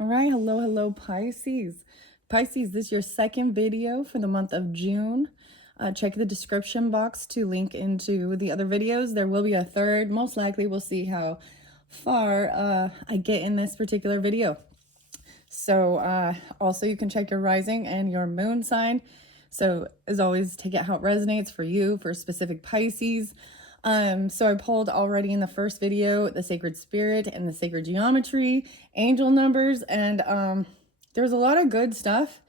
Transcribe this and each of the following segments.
All right, hello, Pisces. Pisces, this is your second video for the month of June. Check the description box to link into the other videos. There will be a third. Most likely, we'll see how far I get in this particular video. So also you can check your rising and your moon sign. So as always, take it how it resonates for you, for specific Pisces. So I pulled already in the first video the sacred spirit and the sacred geometry, angel numbers, and there was a lot of good stuff.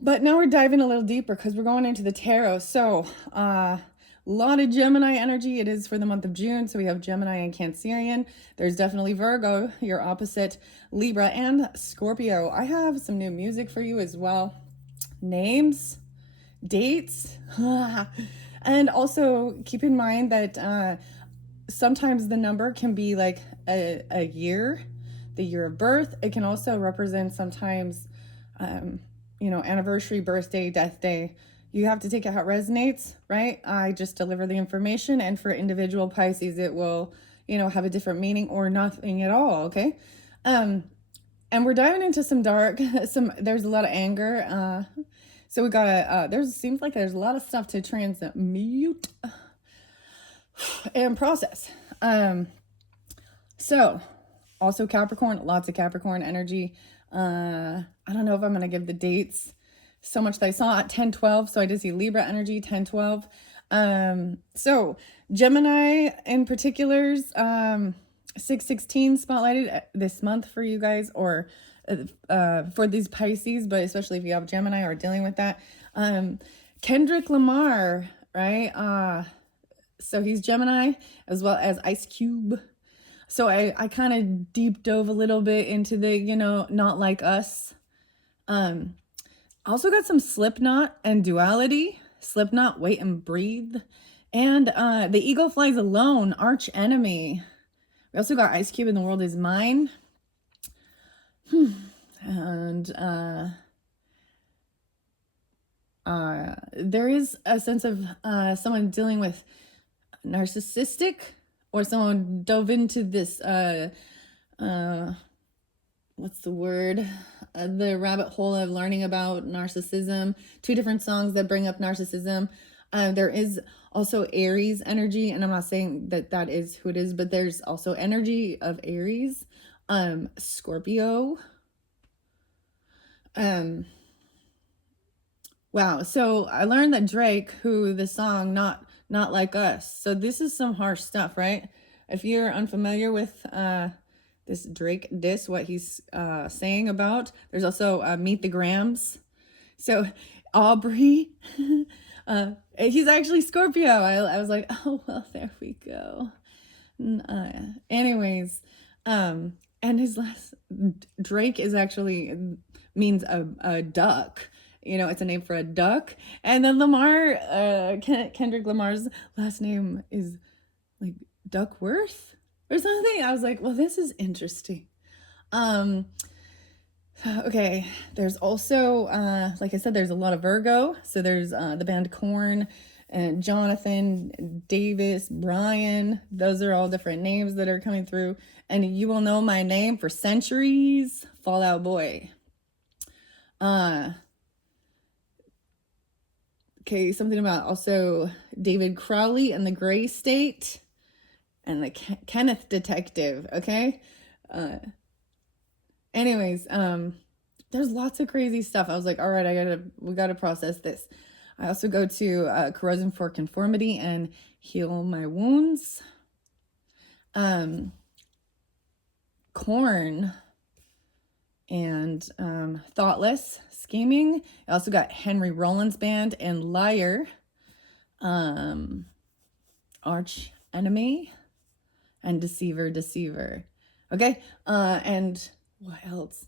But now we're diving a little deeper because we're going into the tarot. So a lot of Gemini energy. It is for the month of June. So we have Gemini and Cancerian. There's definitely Virgo, your opposite, Libra, and Scorpio. I have some new music for you as well. Names, dates, and also keep in mind that sometimes the number can be like a year, the year of birth. It can also represent sometimes anniversary, birthday, death day. You have to take it how it resonates, right? I just deliver the information, and for individual Pisces, it will, have a different meaning or nothing at all, okay? And we're diving into some dark, there's a lot of anger. So we gotta, seems like there's a lot of stuff to transmute and process. So also Capricorn, lots of Capricorn energy. I don't know if I'm going to give the dates so much that I saw at 10-12. So I did see Libra energy 10-12. So Gemini in particulars, 616 spotlighted this month for you guys, or for these Pisces, but especially if you have Gemini or dealing with that. Kendrick Lamar, right? So he's Gemini as well as Ice Cube. So I kind of deep dove a little bit into the, Not Like Us. Also got some Slipknot and Duality. Slipknot, Wait and Breathe. And The Eagle Flies Alone, Arch Enemy. We also got Ice Cube and The World Is Mine. And there is a sense of someone dealing with narcissistic, or someone dove into this, what's the word? The rabbit hole of learning about narcissism. 2 different songs that bring up narcissism. There is also Aries energy, and I'm not saying that that is who it is, but there's also energy of Aries, Scorpio. Wow. So I learned that Drake, who the song Not Like Us. So this is some harsh stuff, right? If you're unfamiliar with this Drake diss, what he's saying about, there's also Meet the Grams. So Aubrey, he's actually Scorpio. I was like, oh, well, there we go. Anyways, and his last, Drake is actually means a duck. It's a name for a duck. And then Lamar, Kendrick Lamar's last name is like Duckworth or something. I was like, well, this is interesting. Okay, there's also, like I said, there's a lot of Virgo. So there's the band Korn, and Jonathan, Davis, Brian. Those are all different names that are coming through. And you will know my name for centuries, Fall Out Boy. Okay, something about also David Crowley and the Gray State, and the Kenneth Detective, okay? Anyways, there's lots of crazy stuff. I was like, all right, we gotta process this. I also go to Corrosion for Conformity and Heal My Wounds. Corn and Thoughtless, Scheming. I also got Henry Rollins Band and Liar. Arch Enemy and Deceiver. Okay, and what else?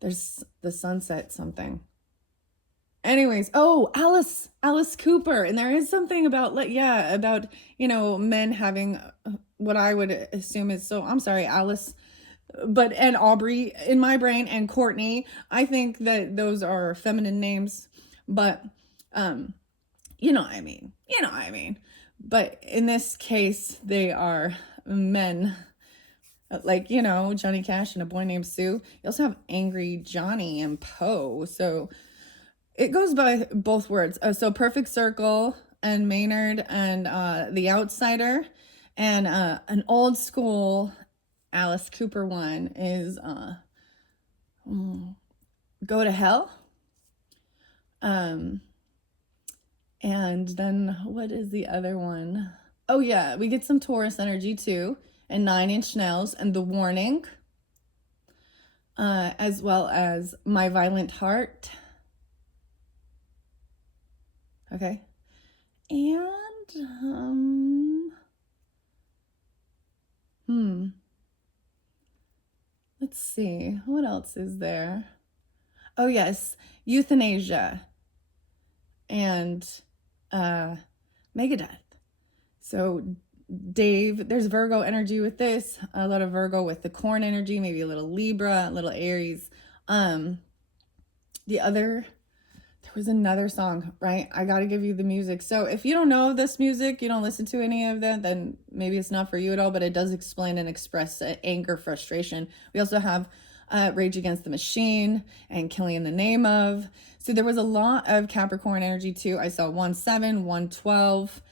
There's the Sunset something. Anyways, oh, Alice Cooper. And there is something about, men having what I would assume is, so I'm sorry, Alice, and Aubrey in my brain, and Courtney. I think that those are feminine names, but you know what I mean. But in this case, they are men. like, you know, Johnny Cash and A Boy Named Sue. You also have Angry Johnny and Poe. So it goes by both words. So Perfect Circle and Maynard and The Outsider. And an old school Alice Cooper one is Go to Hell. And then what is the other one? Oh yeah, we get some Taurus energy too, and 9 Inch Nails and The Warning, as well as My Violent Heart. Okay, and let's see, what else is there? Oh yes, Euthanasia and Megadeth. So Dave, there's Virgo energy with this, a lot of Virgo with the corn energy, maybe a little Libra, a little Aries. There was another song, right? I got to give you the music. So if you don't know this music, you don't listen to any of that, then maybe it's not for you at all, but it does explain and express anger, frustration. We also have Rage Against the Machine and Killing in the Name of. So there was a lot of Capricorn energy too. I saw 1/7, 1/12,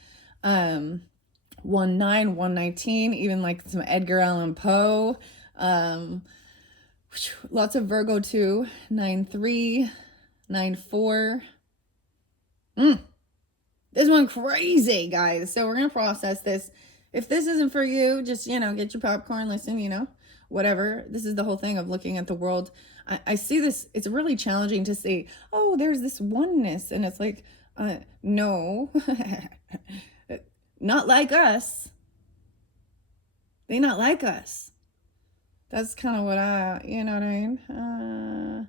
1/9, 1/19, even like some Edgar Allan Poe. Lots of Virgo too, 9/3, 9/4. This one crazy, guys. So we're gonna process this. If this isn't for you, just, you know, get your popcorn, listen, you know, whatever. This is the whole thing of looking at the world. I see this, it's really challenging to see, oh, there's this oneness, and it's like, no. Not like us. They not like us. That's kind of what you know what I mean?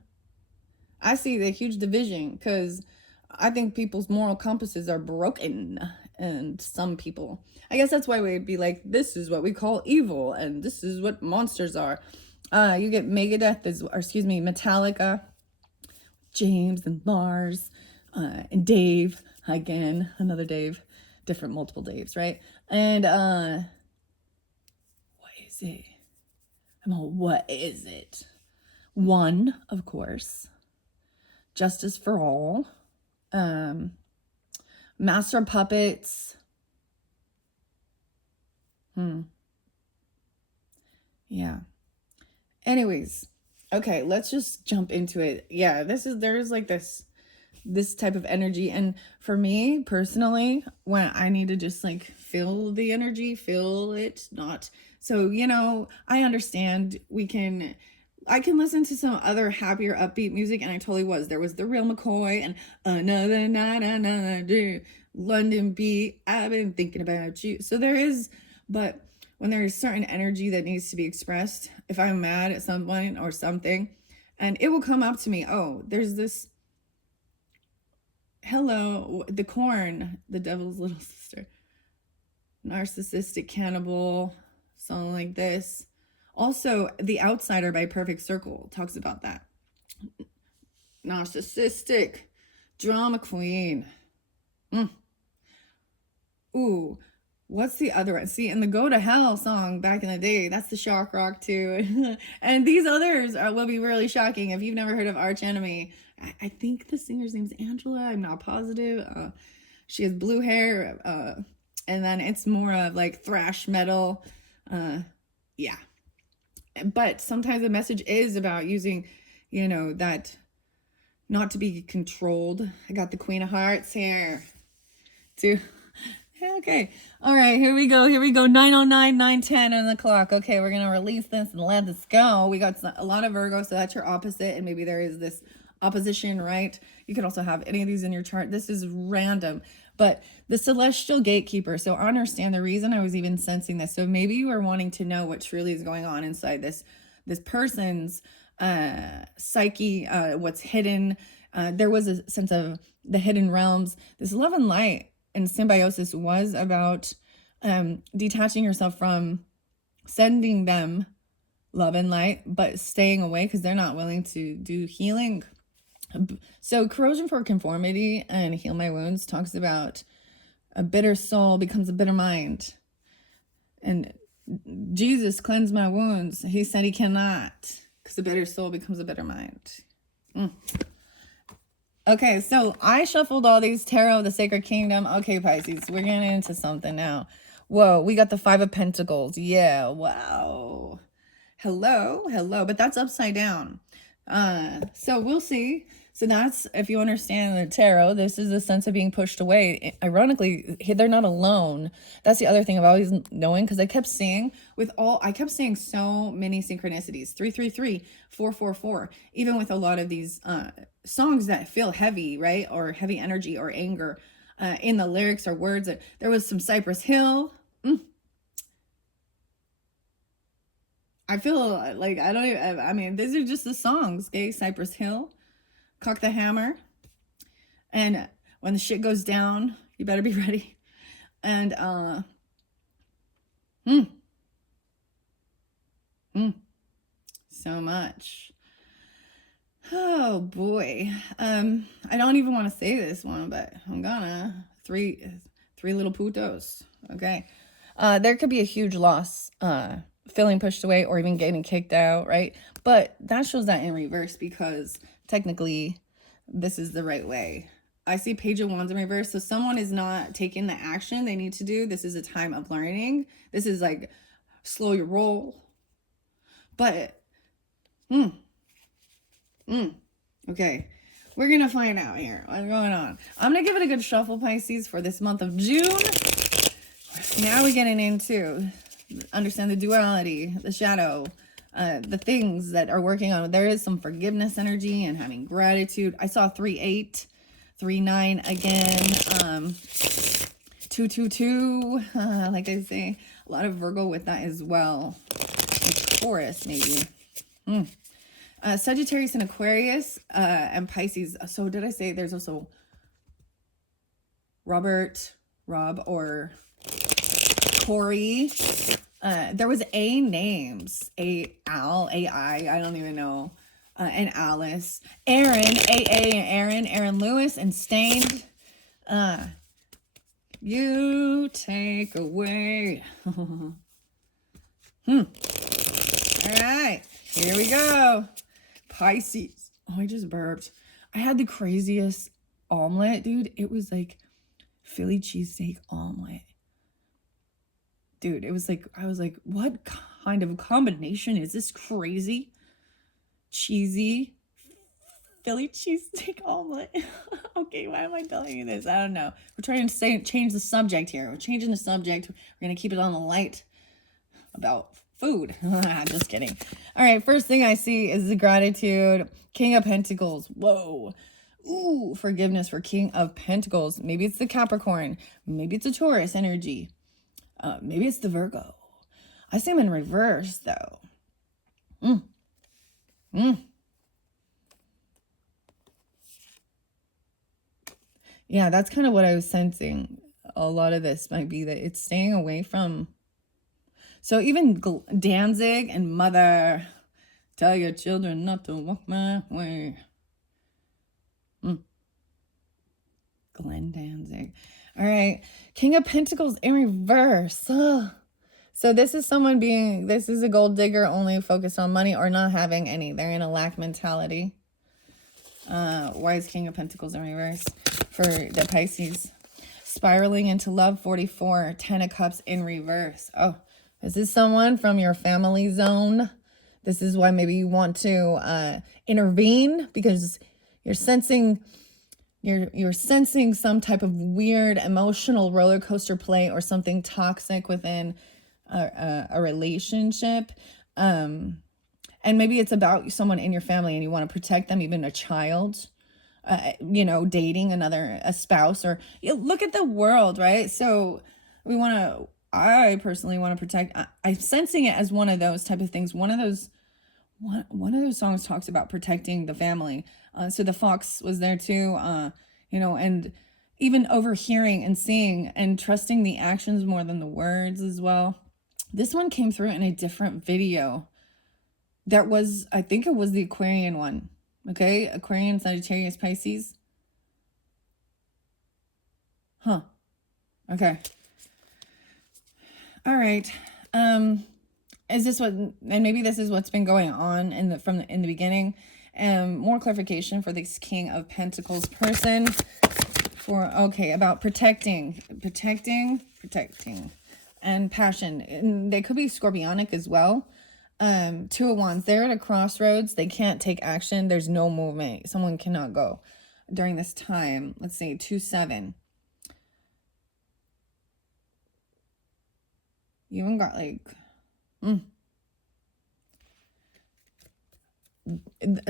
I see the huge division because I think people's moral compasses are broken. And some people, I guess that's why we'd be like, this is what we call evil, and this is what monsters are. You get Megadeth, or excuse me, Metallica, James and Lars, and Dave, again, another Dave, different multiple Daves, right? And what is it? What is it? One, of course. Justice for All. Master Puppets. Yeah. Anyways, okay, let's just jump into it. Yeah, there's like this type of energy, and for me personally, when I need to just like feel the energy, feel it, not so, you know, I understand I can listen to some other happier upbeat music, and I totally was. There was The Real McCoy and Another Night, Another Day, London Beat, I've Been Thinking About You. So there is, but when there's certain energy that needs to be expressed, if I'm mad at someone or something, and it will come up to me, oh, there's this, hello, the corn, the devil's little sister, narcissistic cannibal, something like this. Also, The Outsider by Perfect Circle talks about that. Narcissistic drama queen. Ooh, what's the other one? See, in the Go to Hell song back in the day, that's the shock rock too. And these others will be really shocking if you've never heard of Arch Enemy. I think the singer's name's Angela. I'm not positive. She has blue hair. And then it's more of like thrash metal. Yeah. But sometimes the message is about using, you know, that not to be controlled. I got the Queen of Hearts here. Okay. All right, here we go. 9:09, 9:10 on the clock. Okay, we're going to release this and let this go. We got a lot of Virgo, so that's your opposite. And maybe there is this opposition, right? You can also have any of these in your chart. This is random. But the celestial gatekeeper. So understand the reason I was even sensing this. So maybe you are wanting to know what truly is going on inside this person's psyche, what's hidden. There was a sense of the hidden realms. This love and light and symbiosis was about detaching yourself from sending them love and light, but staying away because they're not willing to do healing. So corrosion for conformity and Heal My Wounds talks about a bitter soul becomes a bitter mind. And Jesus cleansed my wounds. He said he cannot, because a better soul becomes a better mind. Okay, so I shuffled all these tarot of the Sacred Kingdom. Okay, Pisces, we're getting into something now. Whoa, we got the Five of Pentacles. Yeah, wow. Hello, hello, but that's upside down. So we'll see. So that's, if you understand the tarot, this is a sense of being pushed away. Ironically, they're not alone. That's the other thing of always knowing, because I kept seeing so many synchronicities. 333, 444, even with a lot of these songs that feel heavy, right? Or heavy energy or anger in the lyrics or words. There was some Cypress Hill. I feel like I mean, these are just the songs, okay? Cypress Hill, Cock the Hammer, and when the shit goes down, you better be ready. And so much. Oh boy. I don't even want to say this one, but I'm gonna. Three little putos. Okay. There could be a huge loss, feeling pushed away or even getting kicked out, right? But that shows that in reverse, because technically this is the right way. I see Page of Wands in reverse. So someone is not taking the action they need to do. This is a time of learning. This is like slow your roll. But, okay. We're going to find out here what's going on. I'm going to give it a good shuffle, Pisces, for this month of June. Now we're getting into understand the duality, the shadow, the things that are working on. There is some forgiveness energy and having gratitude. I saw 3-8, 3-9 again, 2-2-2, like I say, a lot of Virgo with that as well. And Taurus, maybe. Sagittarius and Aquarius, and Pisces. So did I say there's also Rob, or Corey. There was A names, I don't even know, and Alice, Aaron, and Aaron Lewis, and Stained. You take away. All right, here we go. Pisces. Oh, I just burped. I had the craziest omelet, dude. It was like Philly cheesesteak omelet. Dude, it was like, I was like, what kind of combination is this? Crazy, cheesy, Philly cheesesteak omelet. Okay, why am I telling you this? I don't know. We're trying to change the subject here. We're changing the subject. We're going to keep it on the light about food. Just kidding. All right, first thing I see is the gratitude. King of Pentacles. Whoa. Ooh, forgiveness for King of Pentacles. Maybe it's the Capricorn. Maybe it's a Taurus energy. Maybe it's the Virgo. I see them in reverse, though. Yeah, that's kind of what I was sensing. A lot of this might be that it's staying away from. So even Danzig and Mother, tell your children not to walk my way. Glenn Danzig. All right. King of Pentacles in reverse. Ugh. So this is someone this is a gold digger, only focused on money or not having any. They're in a lack mentality. Why is King of Pentacles in reverse for the Pisces? Spiraling into love, 44. 10 of Cups in reverse. Oh, is this someone from your family zone? This is why maybe you want to intervene, because you're sensing some type of weird emotional roller coaster play or something toxic within a relationship. And maybe it's about someone in your family and you want to protect them, even a child, dating a spouse, or look at the world, right? So I personally want to protect. I'm sensing it as one of those type of things. One of those songs talks about protecting the family. So the fox was there too, and even overhearing and seeing and trusting the actions more than the words as well. This one came through in a different video. I think it was the Aquarian one. Okay, Aquarian, Sagittarius, Pisces. Huh. Okay. All right. Is this what, and maybe this is what's been going on in the beginning. More clarification for this King of Pentacles person for, okay, about protecting, and passion. And they could be scorpionic as well. Two of Wands, they're at a crossroads. They can't take action. There's no movement. Someone cannot go during this time. Let's see, 2-7. You even got like,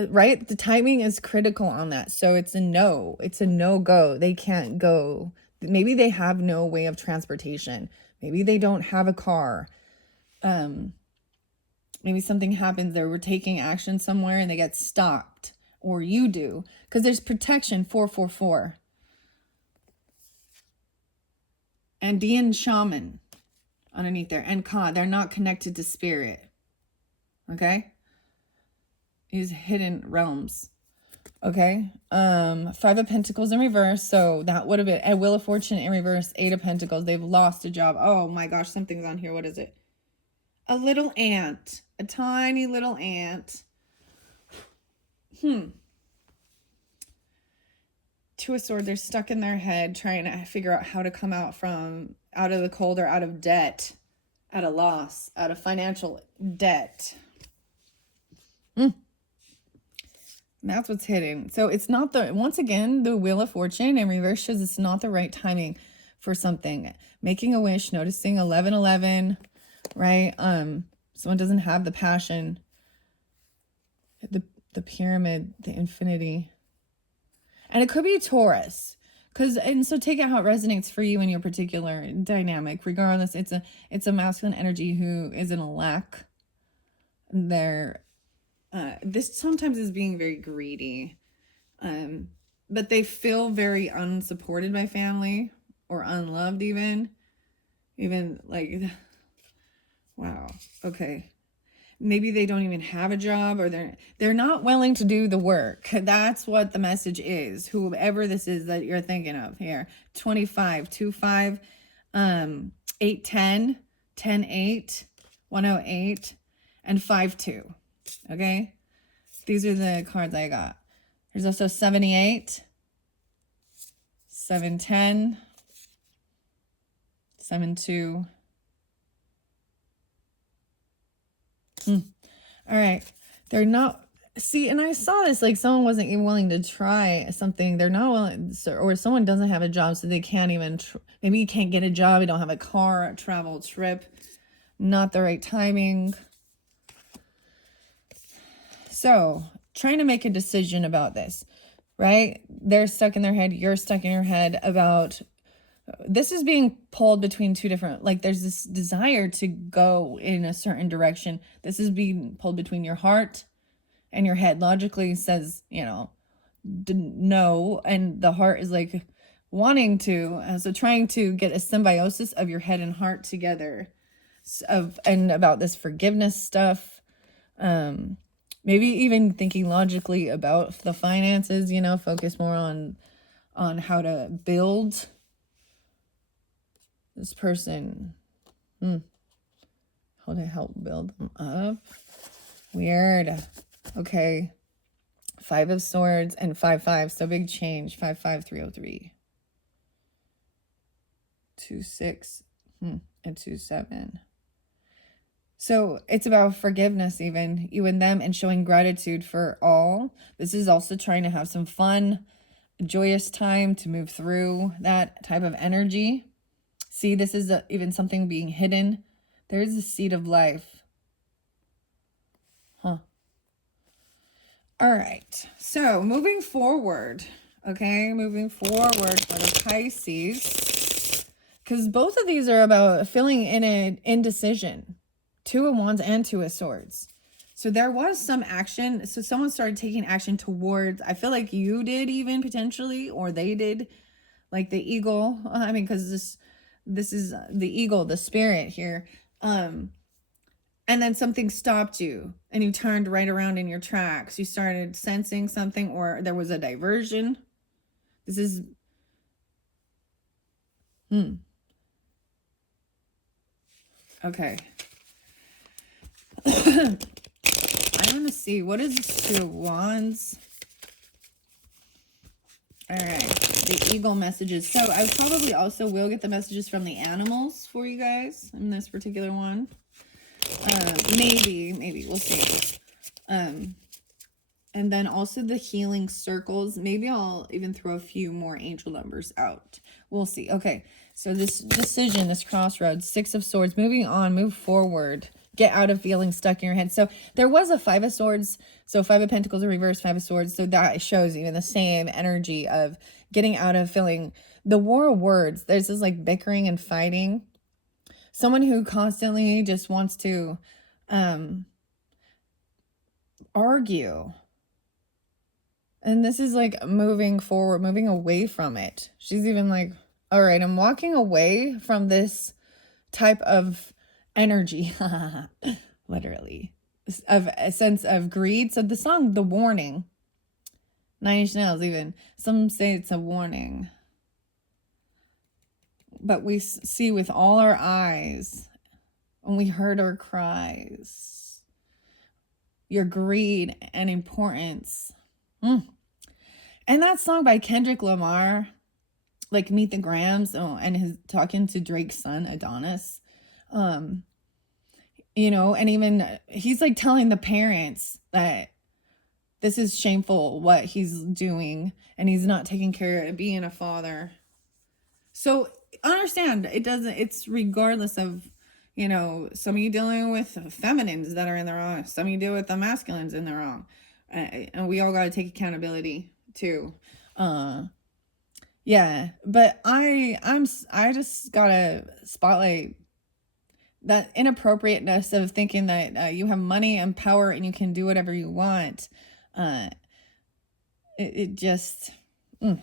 right? The timing is critical on that. So it's a no. It's a no-go. They can't go. Maybe they have no way of transportation. Maybe they don't have a car. Maybe something happens. They were taking action somewhere and they get stopped. Or you do. Because there's protection, 444. Andean shaman underneath there. And Ka, they're not connected to spirit. Okay? These hidden realms. Okay? 5 of Pentacles in reverse. So that would have been a Wheel of Fortune in reverse. 8 of Pentacles. They've lost a job. Oh my gosh, something's on here. What is it? A little ant. A tiny little ant. 2 of Swords. They're stuck in their head trying to figure out how to come out of the cold or out of debt. Out of loss. Out of financial debt. That's what's hidden. So it's not once again, the Wheel of Fortune in reverse shows it's not the right timing for something. Making a wish, noticing 1111, right? Someone doesn't have the passion. The pyramid, the infinity. And it could be a Taurus. And so take out how it resonates for you in your particular dynamic. Regardless, it's a masculine energy who is in a lack. This sometimes is being very greedy. But they feel very unsupported by family or unloved even like, wow. Okay. Maybe they don't even have a job, or they're not willing to do the work. That's what the message is. Whoever this is that you're thinking of here. 25, 25, 8, 10, 10, 8, 108, and 5, 2. Okay. These are the cards I got. There's also 78, 710, 72. All right. They're not, see, and I saw this, like someone wasn't even willing to try something. They're not willing, or someone doesn't have a job, so they can't even, maybe you can't get a job, you don't have a car, a travel trip, not the right timing. So, trying to make a decision about this, right? They're stuck in their head, you're stuck in your head about, this is being pulled between two different, like there's this desire to go in a certain direction. This is being pulled between your heart and your head. Logically says, no, and the heart is like wanting to, so trying to get a symbiosis of your head and heart together, and about this forgiveness stuff. Maybe even thinking logically about the finances, focus more on how to build this person. How to help build them up. Weird. Okay. 5 of Swords and 5, 5. So big change. 5, 5, 303. 2, 6. And 2, 7. So it's about forgiveness, even you and them, and showing gratitude for all. This is also trying to have some fun, joyous time to move through that type of energy. See, this is even something being hidden. There is a seed of life. All right. So moving forward, okay, moving forward for the Pisces, because both of these are about filling in an indecision. 2 of Wands and 2 of Swords. So there was some action. So someone started taking action towards, I feel like you did even potentially, or they did, like the eagle. I mean, because this is the eagle, the spirit here. And then something stopped you and you turned right around in your tracks. You started sensing something, or there was a diversion. This is, okay. I want to see, what is this Two of Wands? All right, the eagle messages. So I probably also will get the messages from the animals for you guys in this particular one. Maybe we'll see. And then also the healing circles. Maybe I'll even throw a few more angel numbers out. We'll see. Okay, so this decision, this crossroads, Six of Swords, moving on, move forward. Get out of feeling stuck in your head. So there was a Five of Swords. So Five of Pentacles in reverse, Five of Swords. So that shows even the same energy of getting out of feeling the war of words. There's this like bickering and fighting. Someone who constantly just wants to argue. And this is like moving forward, moving away from it. She's even like, all right, I'm walking away from this type of energy, literally, of a sense of greed. So the song, The Warning, Nine Inch Nails even, some say it's a warning. But we see with all our eyes, and we heard our cries, your greed and importance. And that song by Kendrick Lamar, like Meet the Grams, and his talking to Drake's son, Adonis, you know, and even he's like telling the parents that this is shameful what he's doing, and he's not taking care of being a father. So understand, it's regardless of, you know, some of you dealing with feminines that are in the wrong, some of you deal with the masculines in the wrong, and we all got to take accountability too. Yeah, but I just gotta spotlight that inappropriateness of thinking that you have money and power and you can do whatever you want. It just, I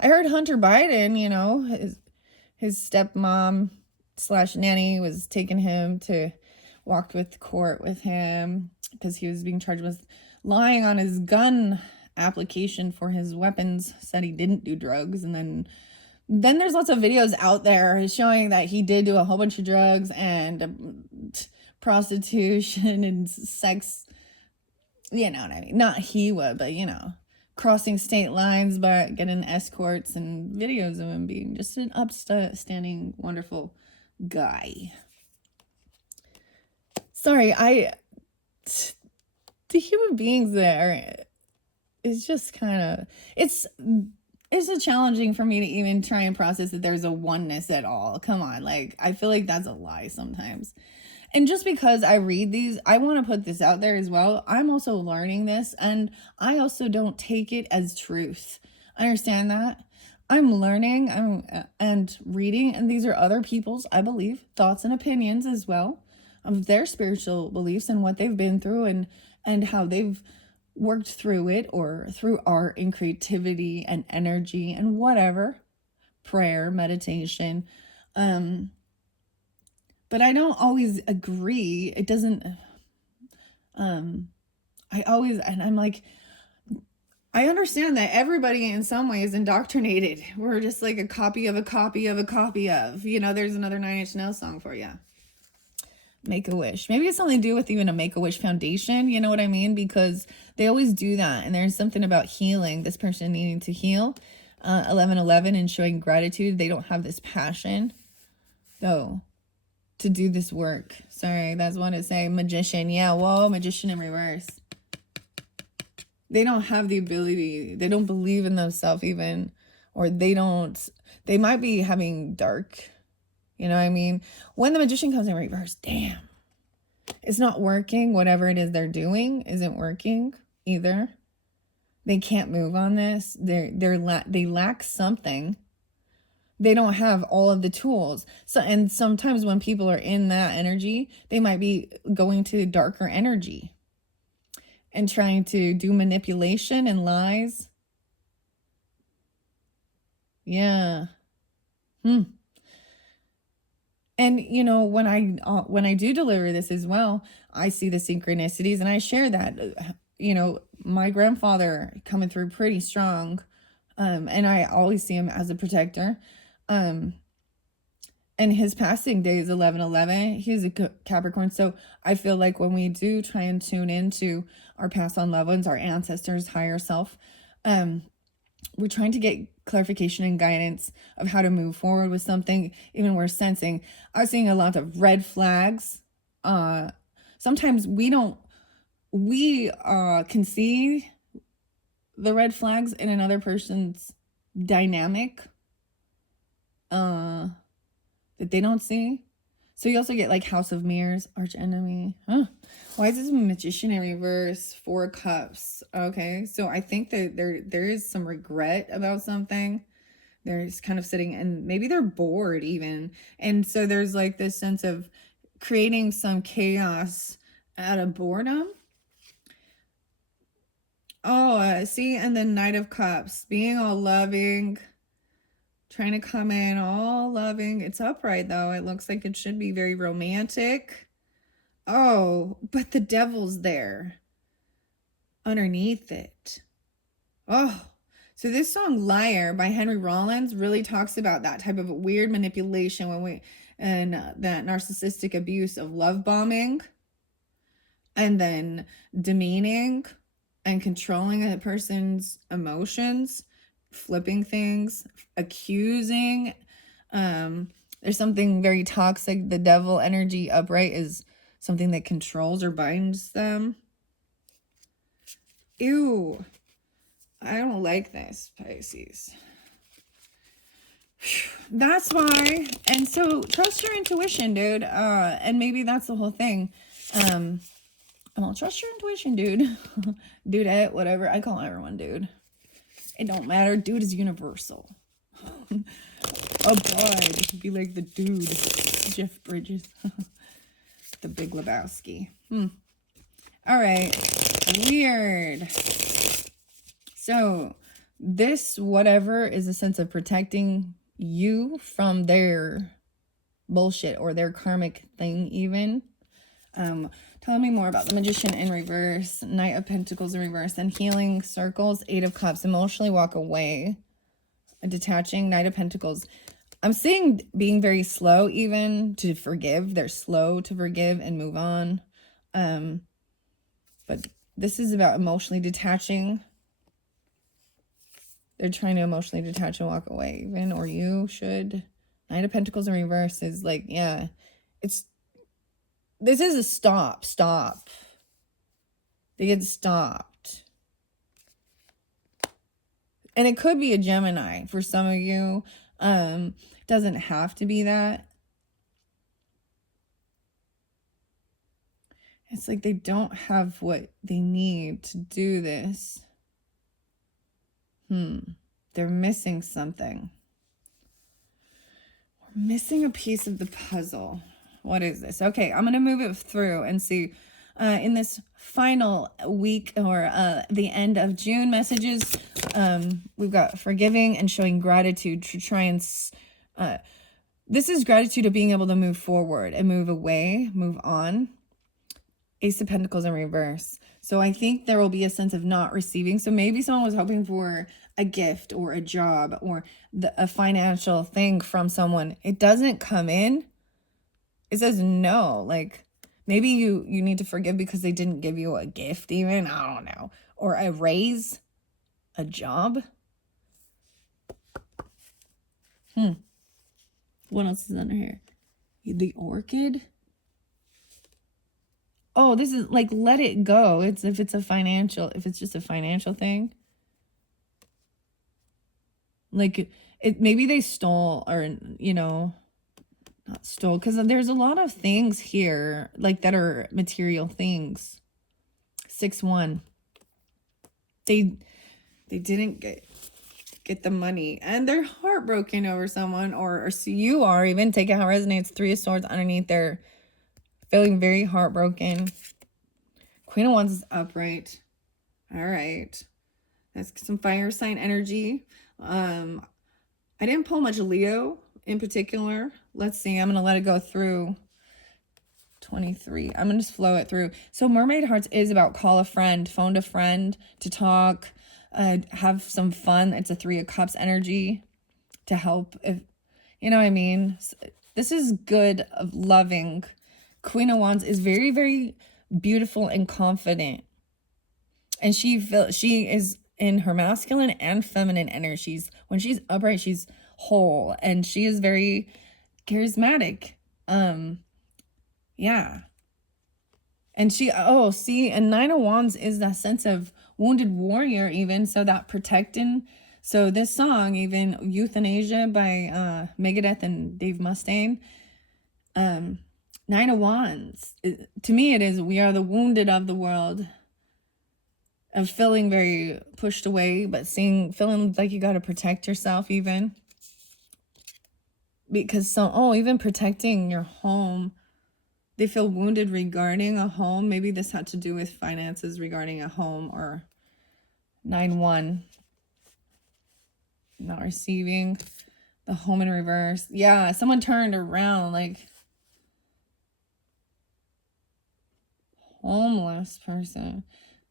heard Hunter Biden, you know, his stepmom / nanny was taking him to walk with court with him because he was being charged with lying on his gun application for his weapons, said he didn't do drugs. And then there's lots of videos out there showing that he did do a whole bunch of drugs and prostitution and sex, you know what I mean? Not he would, but, you know, crossing state lines, but getting escorts, and videos of him being just an upstanding, wonderful guy. Sorry, the human beings there, it's just kind of, it's a challenging for me to even try and process that there's a oneness at all. Come on, like, I feel like that's a lie sometimes. And just because I read these, I want to put this out there as well. I'm also learning this, and I also don't take it as truth. I understand that. I'm learning and reading, and these are other people's, I believe, thoughts and opinions as well of their spiritual beliefs and what they've been through and how they've worked through it, or through art and creativity and energy and whatever, prayer, meditation. But I don't always agree. It doesn't, and I'm like, I understand that everybody in some way is indoctrinated. We're just like a copy of a copy of a copy of, you know, there's another Nine Inch Nails song for you. Make-A-Wish. Maybe it's something to do with even a Make-A-Wish Foundation, you know what I mean? Because they always do that. And there's something about healing, this person needing to heal. 1111 and showing gratitude. They don't have this passion, though, to do this work. Sorry, that's what it say. Magician. Yeah, whoa, magician in reverse. They don't have the ability. They don't believe in themselves even. Or they might be having dark, you know what I mean? When the magician comes in reverse, damn. It's not working. Whatever it is they're doing isn't working either. They can't move on this. They lack something. They don't have all of the tools. So, and sometimes when people are in that energy, they might be going to darker energy and trying to do manipulation and lies. Yeah. And, you know, when I do deliver this as well, I see the synchronicities and I share that, you know, my grandfather coming through pretty strong. And I always see him as a protector. and his passing day is 11/11. He's a Capricorn. So I feel like when we do try and tune into our past on loved ones, our ancestors, higher self, we're trying to get clarification and guidance of how to move forward with something. Even we're sensing, I'm seeing a lot of red flags. Sometimes we can see the red flags in another person's dynamic that they don't see. So you also get like House of Mirrors, Arch Enemy. Why is this Magician in reverse? 4 Cups. Okay, so I think that there is some regret about something. They're just kind of sitting, and maybe they're bored even. And so there's like this sense of creating some chaos out of boredom. Oh, see, and then Knight of Cups, being all loving, trying to come in all loving. It's upright though. It looks like it should be very romantic. Oh, but the devil's there underneath it. Oh, so this song Liar by Henry Rollins really talks about that type of weird manipulation and that narcissistic abuse of love bombing and then demeaning and controlling a person's emotions, flipping things, accusing. There's something very toxic. The devil energy upright is something that controls or binds them. Ew. I don't like this, Pisces. That's why. And so trust your intuition, dude. And maybe that's the whole thing. Well, trust your intuition, dude. Dudette, whatever. I call everyone dude. It don't matter. Dude is universal. Oh, God. Be like the dude. Jeff Bridges. The Big Lebowski. All right. Weird. So this whatever is a sense of protecting you from their bullshit or their karmic thing even. Tell me more about the Magician in reverse, Knight of Pentacles in reverse, and healing circles, 8 of Cups, emotionally walk away, detaching, Knight of Pentacles. I'm seeing being very slow even to forgive. They're slow to forgive and move on. But this is about emotionally detaching. They're trying to emotionally detach and walk away even, or you should. Knight of Pentacles in reverse is like, yeah, this is a stop. They get stopped. And it could be a Gemini for some of you. Doesn't have to be that. It's like they don't have what they need to do this. They're missing something. We're missing a piece of the puzzle. What is this? Okay, I'm going to move it through and see in this final week or the end of June messages, we've got forgiving and showing gratitude to try and... this is gratitude of being able to move forward and move away, move on. Ace of Pentacles in reverse. So I think there will be a sense of not receiving. So maybe someone was hoping for a gift or a job or a financial thing from someone. It doesn't come in. It says no. Like maybe you need to forgive because they didn't give you a gift even. I don't know. Or a raise, a job. What else is under here? The Orchid. Oh, this is like, let it go. If it's just a financial thing. Like maybe they stole or, not stole. Because there's a lot of things here like that are material things. 6-1. They didn't get the money and they're heartbroken over someone or so you are even. Take it how it resonates. 3 of Swords underneath there. Feeling very heartbroken. Queen of Wands is upright. All right. That's some fire sign energy. I didn't pull much Leo in particular. Let's see. I'm going to let it go through 23. I'm going to just flow it through. So Mermaid Hearts is about call a friend, phone a friend to talk, have some fun. It's a 3 of Cups energy to help. If you know what I mean. This is good, loving. Queen of Wands is very, very beautiful and confident. And she is in her masculine and feminine energies. When she's upright, she's whole, and she is very charismatic. Yeah. And and Nine of Wands is that sense of wounded warrior, even. So that protecting. So this song, even Euthanasia by Megadeth and Dave Mustaine, Nine of Wands, to me it is, we are the wounded of the world, of feeling very pushed away, but feeling like you got to protect yourself, even. Because even protecting your home, they feel wounded regarding a home. Maybe this had to do with finances regarding a home, or 9-1. Not receiving the home in reverse. Yeah, someone turned around, like homeless person.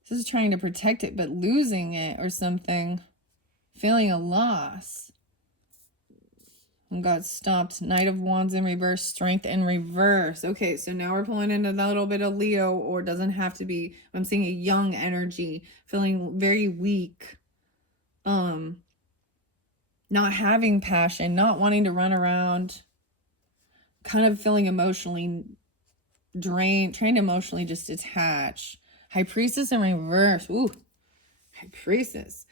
This is trying to protect it, but losing it or something. Feeling a loss. And got stopped. Knight of Wands in reverse. Strength in reverse. Okay, so now we're pulling in a little bit of Leo, or doesn't have to be. I'm seeing a young energy. Feeling very weak. Not having passion. Not wanting to run around. Kind of feeling emotionally drained. Trying to emotionally just detach. High Priestess in reverse. Ooh. High Priestess.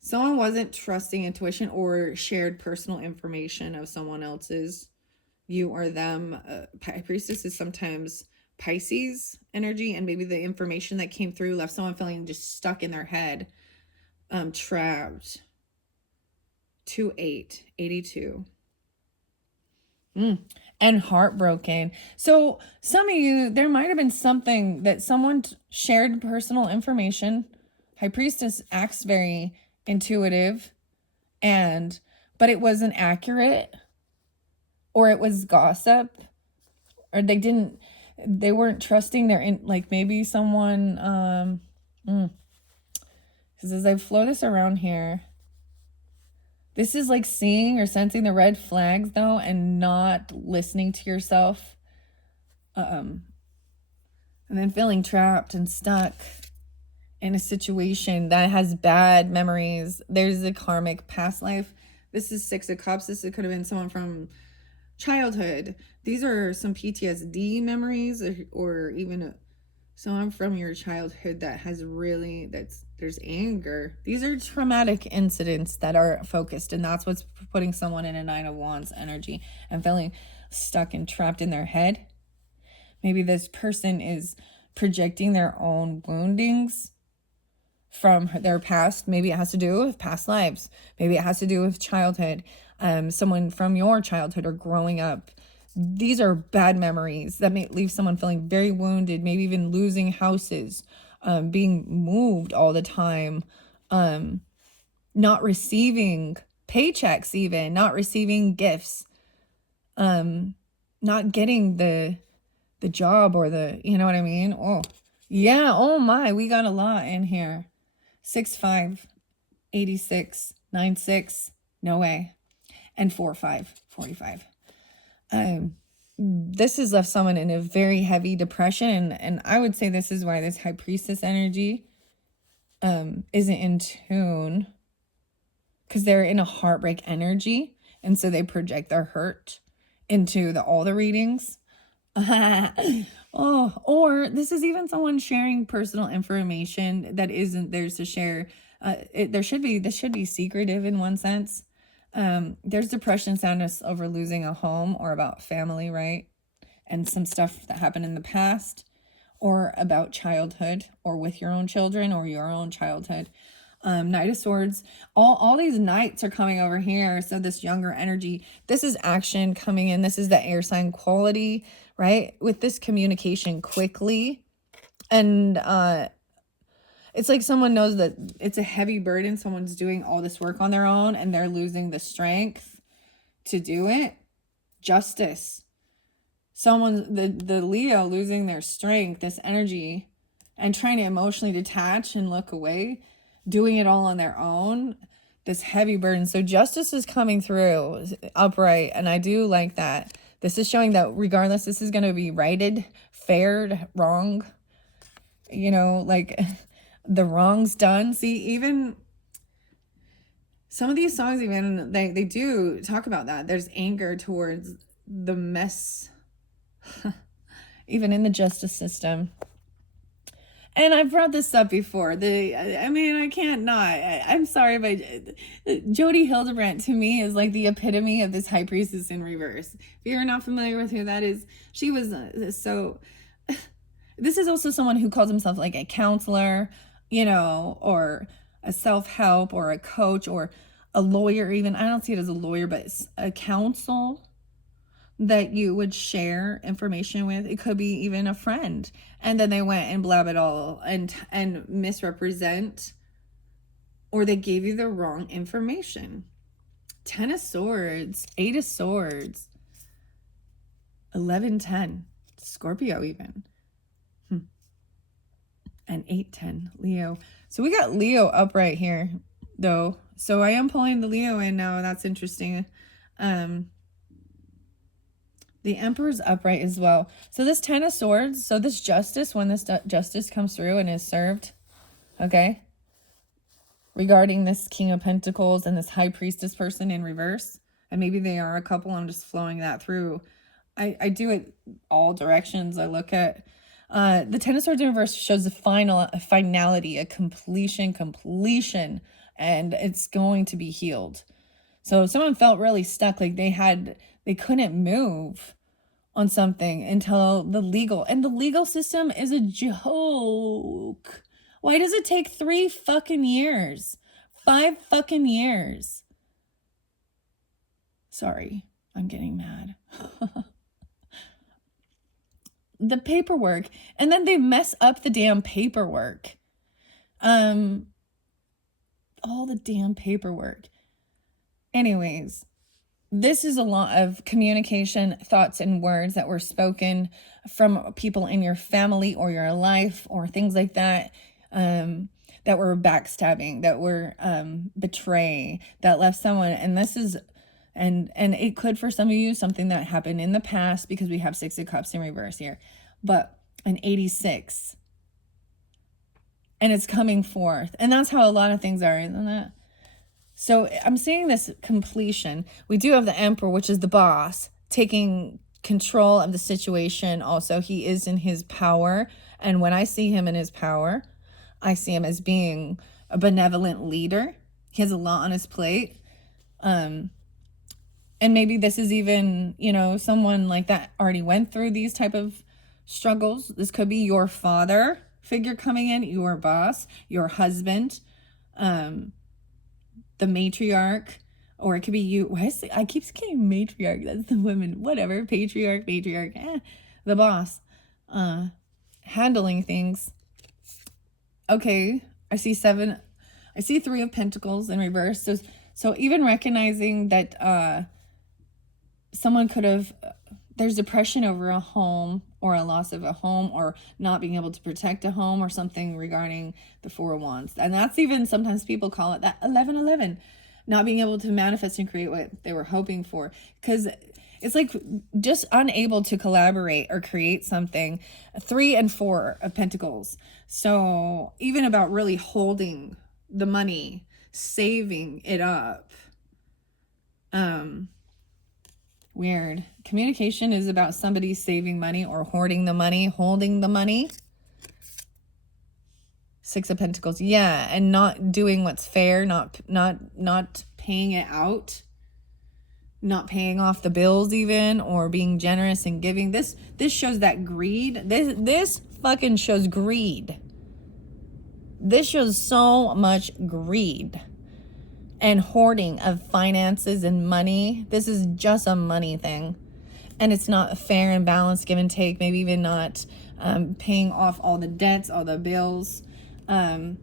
Someone wasn't trusting intuition or shared personal information of someone else's, you or them. High Priestess is sometimes Pisces energy, and maybe the information that came through left someone feeling just stuck in their head, trapped. 2-8, 82. And heartbroken. So some of you, there might have been something that someone shared personal information. High Priestess acts very intuitive, but it wasn't accurate, or it was gossip, or they weren't trusting like maybe someone, because as I flow this around here, this is like seeing or sensing the red flags though, and not listening to yourself, and then feeling trapped and stuck in a situation that has bad memories. There's a karmic past life. This is 6 of Cups. This could have been someone from childhood. These are some PTSD memories, or even someone from your childhood that has there's anger. These are traumatic incidents that are focused, and that's what's putting someone in a 9 of Wands energy and feeling stuck and trapped in their head. Maybe this person is projecting their own woundings from their past. Maybe it has to do with past lives. Maybe it has to do with childhood. Someone from your childhood or growing up. These are bad memories that may leave someone feeling very wounded, maybe even losing houses, being moved all the time, not receiving paychecks, even not receiving gifts, not getting the job, or you know what I mean? Oh, yeah. Oh my, we got a lot in here. 6-5, 86, 9-6, no way, and 4-5, 45. This has left someone in a very heavy depression, and I would say this is why this High Priestess energy isn't in tune, because they're in a heartbreak energy, and so they project their hurt into all the readings. Or this is even someone sharing personal information that isn't theirs to share. This should be secretive in one sense. There's depression, sadness over losing a home, or about family, right? And some stuff that happened in the past, or about childhood, or with your own children, or your own childhood. Knight of Swords, all these knights are coming over here. So this younger energy, this is action coming in. This is the air sign quality, right? With this communication quickly. And it's like someone knows that it's a heavy burden. Someone's doing all this work on their own, and they're losing the strength to do it. Justice. The Leo losing their strength, this energy, and trying to emotionally detach and look away, doing it all on their own, this heavy burden. So justice is coming through upright, and I do like that. This is showing that regardless, this is going to be righted, fared, wrong, you know, like the wrong's done. See, even some of these songs, even they do talk about that. There's anger towards the mess, even in the justice system. And I've brought this up before. I mean, I can't not. I'm sorry, but Jody Hildebrandt to me is like the epitome of this high priestess in reverse. If you're not familiar with who that is, she was so. This is also someone who calls himself like a counselor, you know, or a self-help or a coach or a lawyer even. I don't see it as a lawyer, but it's a counsel that you would share information with. It could be even a friend. And then they went and blab it all and misrepresent, or they gave you the wrong information. 10 of Swords, 8 of Swords, 11-10, Scorpio even. And 8-10, Leo. So we got Leo up right here, though. So I am pulling the Leo in now. That's interesting. The Emperor's upright as well. So this 10 of Swords, so this justice, when this justice comes through and is served, okay, regarding this King of Pentacles and this High Priestess person in reverse, and maybe they are a couple, I'm just flowing that through. I do it all directions. I look at the 10 of Swords in reverse shows a finality, a completion, and it's going to be healed. So if someone felt really stuck, like they couldn't move on something until the legal system is a joke. Why does it take 3 fucking years? 5 fucking years. Sorry, I'm getting mad. The paperwork, and then they mess up the damn paperwork. All the damn paperwork. Anyways, this is a lot of communication, thoughts, and words that were spoken from people in your family or your life or things like that, that were backstabbing, that were betray, that left someone. And this is, and it could, for some of you, something that happened in the past, because we have 6 of Cups in reverse here, but an 86. And it's coming forth. And that's how a lot of things are, isn't it? So I'm seeing this completion. We do have the Emperor, which is the boss, taking control of the situation. Also, he is in his power. And when I see him in his power, I see him as being a benevolent leader. He has a lot on his plate. And maybe this is even, you know, someone like that already went through these type of struggles. This could be your father figure coming in, your boss, your husband, the matriarch, or it could be you. I keep saying matriarch. That's the women. Whatever. Patriarch, matriarch. The boss. Handling things. Okay. I see 7. I see 3 of Pentacles in reverse. So even recognizing that someone could have, there's depression over a home or a loss of a home or not being able to protect a home or something regarding the 4 of Wands. And that's even, sometimes people call it that 11-11, not being able to manifest and create what they were hoping for, because it's like just unable to collaborate or create something. 3 and 4 of Pentacles. So even about really holding the money, saving it up. Weird. Communication is about somebody saving money or hoarding the money, holding the money. 6 of Pentacles. Yeah, and not doing what's fair, not paying it out, not paying off the bills even, or being generous and giving. This shows that greed. This fucking shows greed. This shows so much greed and hoarding of finances and money. This is just a money thing. And it's not fair and balanced, give and take, maybe even not paying off all the debts, all the bills. Wow.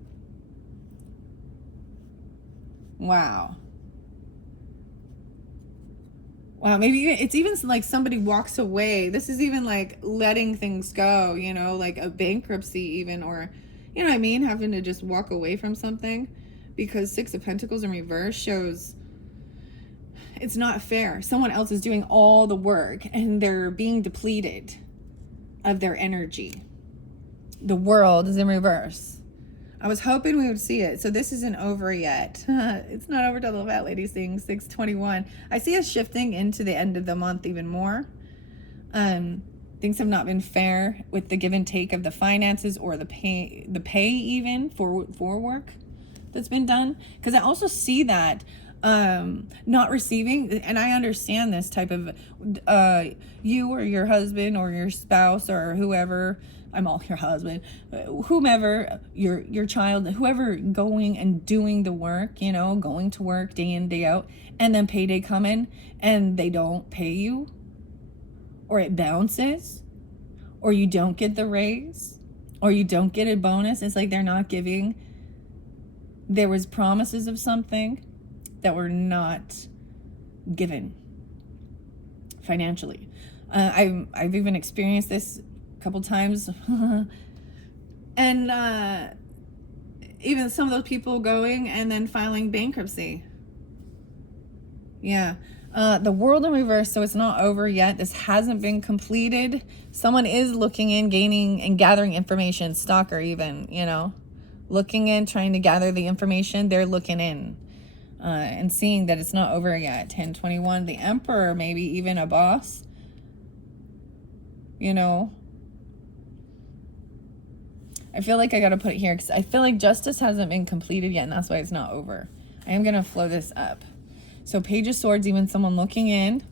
Wow, maybe it's even like somebody walks away. This is even like letting things go, you know, like a bankruptcy even, or, you know what I mean? Having to just walk away from something. Because 6 of Pentacles in reverse shows it's not fair. Someone else is doing all the work and they're being depleted of their energy. The world is in reverse. I was hoping we would see it. So this isn't over yet. It's not over till the Fat Lady sings 6:21. I see us shifting into the end of the month even more. Things have not been fair with the give and take of the finances or the pay even for work that's been done. Because I also see that not receiving, and I understand this type of you or your husband or your spouse or whoever, I'm all your husband, whomever, your child, whoever going and doing the work, you know, going to work day in, day out, and then payday come in and they don't pay you, or it bounces, or you don't get the raise, or you don't get a bonus. It's like they're not giving. There was promises of something that were not given financially. I've even experienced this a couple times. And even some of those people going and then filing bankruptcy. Yeah. The world in reverse, so it's not over yet. This hasn't been completed. Someone is looking in, gaining and gathering information, stalker even, you know, looking in, trying to gather the information. They're looking in and seeing that it's not over yet. 1021, the emperor, maybe even a boss, you know. I feel like I got to put it here because I feel like justice hasn't been completed yet, and that's why it's not over. I am going to flow this up. So Page of Swords, even someone looking in.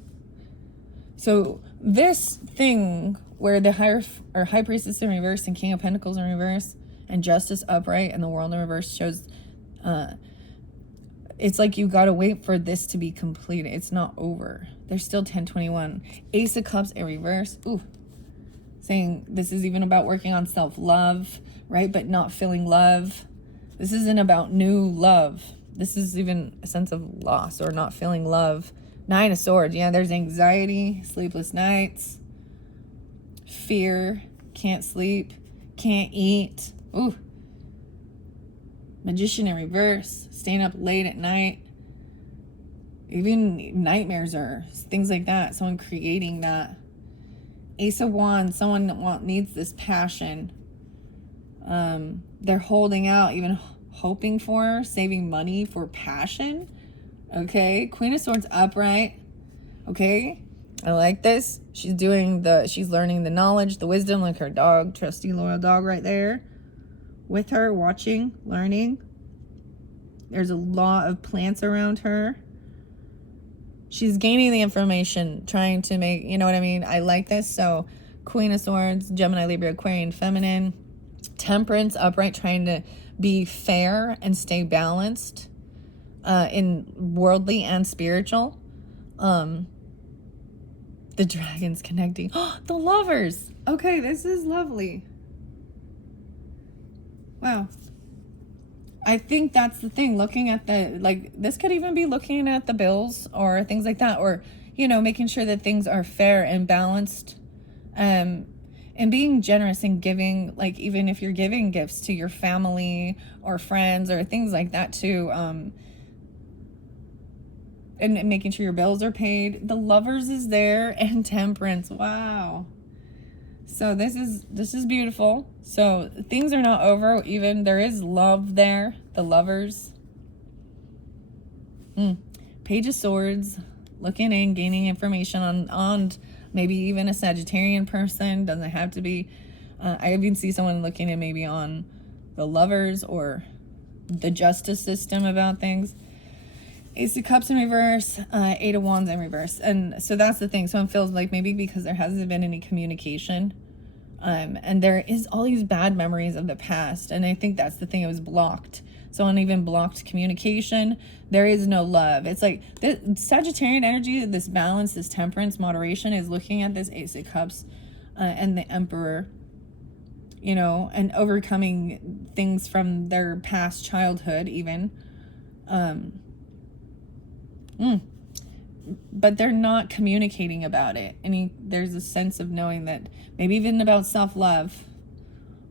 So this thing where the High Priestess in reverse and King of Pentacles in reverse and Justice upright and the World in reverse shows it's like you got to wait for this to be completed. It's not over. There's still 1021. Ace of Cups in reverse. Ooh. Saying this is even about working on self-love, right? But not feeling love. This isn't about new love. This is even a sense of loss or not feeling love. 9 of Swords. Yeah, there's anxiety, sleepless nights, fear, can't sleep, can't eat. Ooh. Magician in reverse, staying up late at night. Even nightmares or things like that. Someone creating that. Ace of Wands, someone needs this passion. They're holding out, even hoping for, saving money for passion. Okay, Queen of Swords upright. Okay, I like this. She's learning the knowledge, the wisdom, like her dog, trusty, loyal dog right there. With her, watching, learning. There's a lot of plants around her. She's gaining the information, trying to make, you know what I mean? I like this. So Queen of Swords, Gemini, Libra, Aquarian, Feminine. Temperance, upright, trying to be fair and stay balanced in worldly and spiritual. The dragons connecting. The Lovers. Okay, this is lovely. Wow. I think that's the thing, looking at this could even be looking at the bills or things like that, or, you know, making sure that things are fair and balanced, and being generous and giving, like, even if you're giving gifts to your family or friends or things like that too, and making sure your bills are paid. The Lovers is there, and Temperance. Wow. So this is beautiful. So things are not over. Even there is love there. The Lovers. Page of Swords. Looking in, gaining information on maybe even a Sagittarian person. Doesn't have to be. I even see someone looking in maybe on the Lovers or the justice system about things. Ace of Cups in reverse, 8 of Wands in reverse. And so that's the thing. Someone feels like maybe because there hasn't been any communication, and there is all these bad memories of the past. And I think that's the thing. It was blocked. Someone even blocked communication. There is no love. It's like this Sagittarian energy, this balance, this temperance, moderation is looking at this Ace of Cups and the Emperor, you know, and overcoming things from their past childhood even. But they're not communicating about it. There's a sense of knowing that maybe even about self-love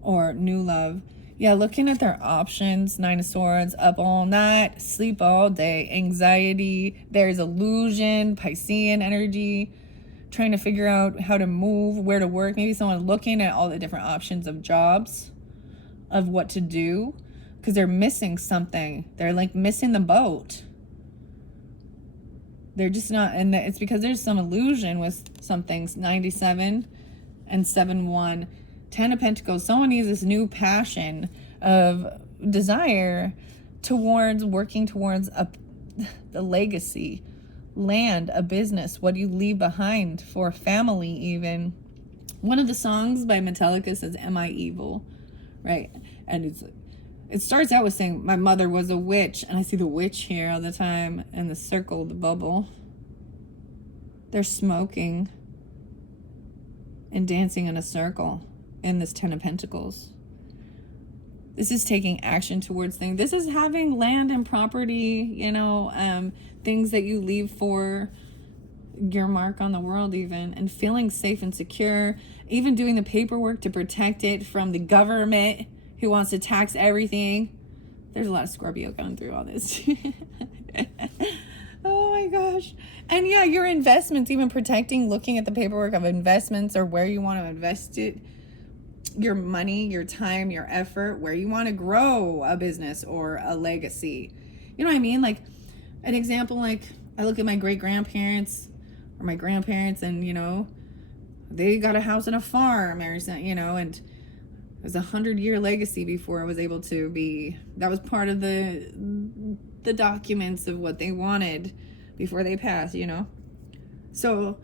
or new love, Yeah, looking at their options, Nine of Swords, up all night, sleep all day, anxiety, there's illusion, Piscean energy, trying to figure out how to move, where to work. Maybe someone looking at all the different options of jobs, of what to do, because they're missing something. They're like missing the boat. They're just not, and it's because there's some illusion with some things. 97 and 7-1. 10 of Pentacles. Someone needs this new passion of desire towards working towards the legacy, land, a business, what do you leave behind for family even. One of the songs by Metallica says, "Am I evil?" Right? And it starts out with saying, "My mother was a witch," and I see the witch here all the time, and the circle, the bubble. They're smoking and dancing in a circle in this 10 of Pentacles. This is taking action towards things. This is having land and property, things that you leave for your mark on the world even, and feeling safe and secure, even doing the paperwork to protect it from the government who wants to tax everything. There's a lot of Scorpio going through all this. Oh my gosh. And yeah, your investments, even protecting, looking at the paperwork of investments or where you want to invest it, your money, your time, your effort, where you want to grow a business or a legacy. You know what I mean? Like an example, like I look at my great grandparents or my grandparents, and they got a house and a farm or something, and it was 100-year legacy before I was able to be. That was part of the documents of what they wanted before they passed. So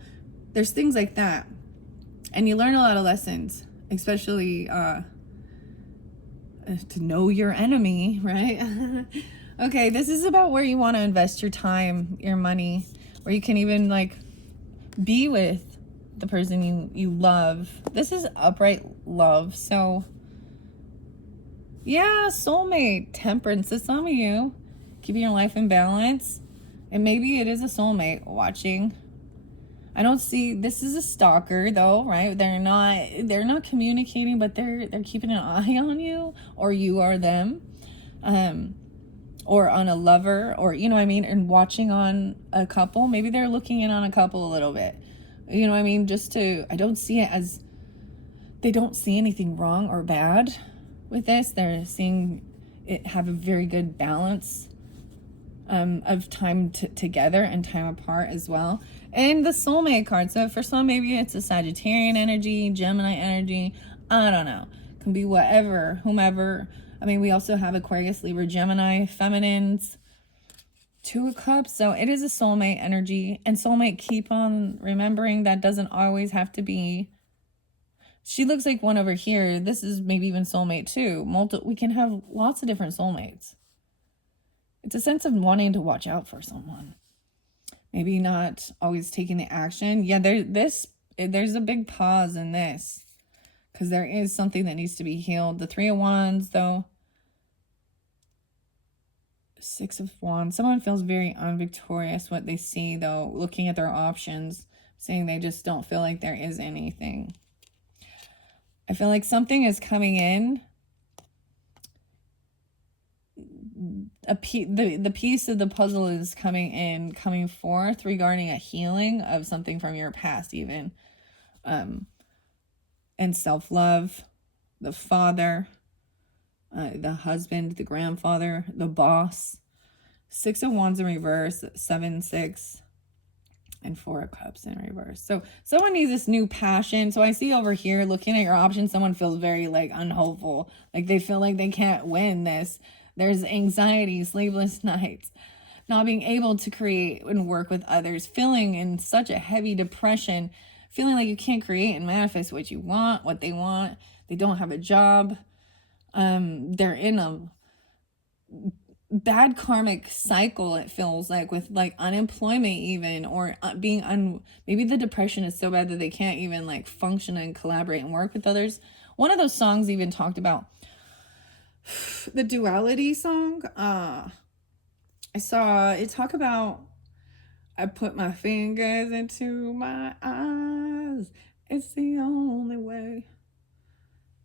there's things like that, and you learn a lot of lessons, especially to know your enemy, right? Okay, this is about where you want to invest your time, your money, where you can even like be with the person you love. This is upright love. So yeah, soulmate, temperance is some of you keeping your life in balance, and maybe it is a soulmate watching. I don't see, this is a stalker though, right? They're not communicating, but they're keeping an eye on you, or you are them, or on a lover, or and watching on a couple. Maybe they're looking in on a couple a little bit. I don't see it as, they don't see anything wrong or bad with this. They're seeing it have a very good balance of time together and time apart as well. And the soulmate card. So for some, maybe it's a Sagittarian energy, Gemini energy. I don't know. Can be whatever, whomever. We also have Aquarius, Libra, Gemini, feminines, 2 of Cups. So it is a soulmate energy. And soulmate, keep on remembering that doesn't always have to be. She looks like one over here. This is maybe even soulmate too. We can have lots of different soulmates. It's a sense of wanting to watch out for someone. Maybe not always taking the action. Yeah, there's a big pause in this, because there is something that needs to be healed. The 3 of Wands, though. 6 of Wands. Someone feels very unvictorious what they see, though, looking at their options, saying they just don't feel like there is anything. I feel like something is coming in. The piece of the puzzle is coming forth regarding a healing of something from your past even, and self-love, the father, the husband, the grandfather, the boss. 6 of Wands in reverse, 7, 6, and 4 of Cups in reverse. So someone needs this new passion. So I see over here, looking at your options, someone feels very like unhopeful, like they feel like they can't win this. There's anxiety, sleepless nights, not being able to create and work with others, feeling in such a heavy depression, feeling like you can't create and manifest what you want, what they want. They don't have a job. They're in a bad karmic cycle, it feels like, with like unemployment even, or maybe the depression is so bad that they can't even like function and collaborate and work with others. One of those songs even talked about the duality song. I saw it talk about, I put my fingers into my eyes, it's the only way.